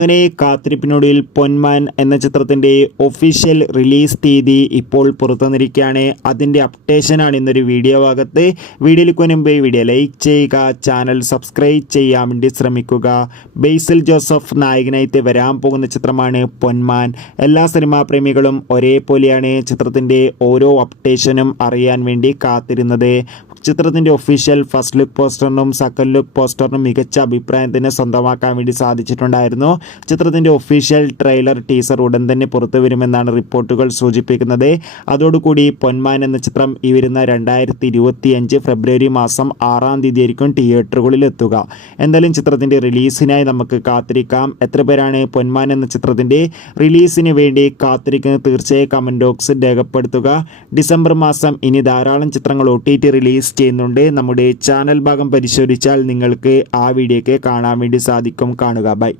അങ്ങനെ കാത്തിരിപ്പിനൊടുവിൽ പൊന്മാൻ എന്ന ചിത്രത്തിൻ്റെ ഒഫീഷ്യൽ റിലീസ് തീയതി ഇപ്പോൾ പുറത്തുവന്നിരിക്കുകയാണ്. അതിൻ്റെ അപ്ഡേഷനാണ് ഇന്നൊരു വീഡിയോ ഭാഗത്ത്. വീഡിയോയിലേക്ക് മുമ്പ് വീഡിയോ ലൈക്ക് ചെയ്യുക, ചാനൽ സബ്സ്ക്രൈബ് ചെയ്യാൻ വേണ്ടി ശ്രമിക്കുക. ബേസിൽ ജോസഫ് നായകനായിട്ട് വരാൻ പോകുന്ന ചിത്രമാണ് പൊന്മാൻ. എല്ലാ സിനിമാ പ്രേമികളും ഒരേപോലെയാണ് ചിത്രത്തിൻ്റെ ഓരോ അപ്ഡേഷനും അറിയാൻ വേണ്ടി കാത്തിരുന്നത്. ചിത്രത്തിൻ്റെ ഒഫീഷ്യൽ ഫസ്റ്റ് ലുക്ക് പോസ്റ്ററിനും സെക്കൻഡ് ലുക്ക് പോസ്റ്ററിനും മികച്ച അഭിപ്രായം തന്നെ സ്വന്തമാക്കാൻ വേണ്ടി സാധിച്ചിട്ടുണ്ടായിരുന്നു. ചിത്രത്തിൻ്റെ ഒഫീഷ്യൽ ട്രെയിലർ ടീസർ ഉടൻ തന്നെ പുറത്തു വരുമെന്നാണ് റിപ്പോർട്ടുകൾ സൂചിപ്പിക്കുന്നത്. അതോടുകൂടി പൊന്മാൻ എന്ന ചിത്രം ഈ വരുന്ന 2025 ഫെബ്രുവരി മാസം 6-ാം തീയതി ആയിരിക്കും തിയേറ്ററുകളിൽ എത്തുക. എന്തായാലും ചിത്രത്തിൻ്റെ റിലീസിനായി നമുക്ക് കാത്തിരിക്കാം. എത്ര പേരാണ് പൊന്മാൻ എന്ന ചിത്രത്തിൻ്റെ റിലീസിന് വേണ്ടി കാത്തിരിക്കുന്നത്? തീർച്ചയായും കമൻറ്റ് ബോക്സിൽ രേഖപ്പെടുത്തുക. ഡിസംബർ മാസം ഇനി ധാരാളം ചിത്രങ്ങൾ OTT റിലീസ് ചെയ്യുന്നുണ്ട്. നമ്മുടെ ചാനൽ ഭാഗം പരിശോധിച്ചാൽ നിങ്ങൾക്ക് ആ വീഡിയോയ്ക്ക് കാണാൻ വേണ്ടി സാധിക്കും. കാണുക. ബൈ.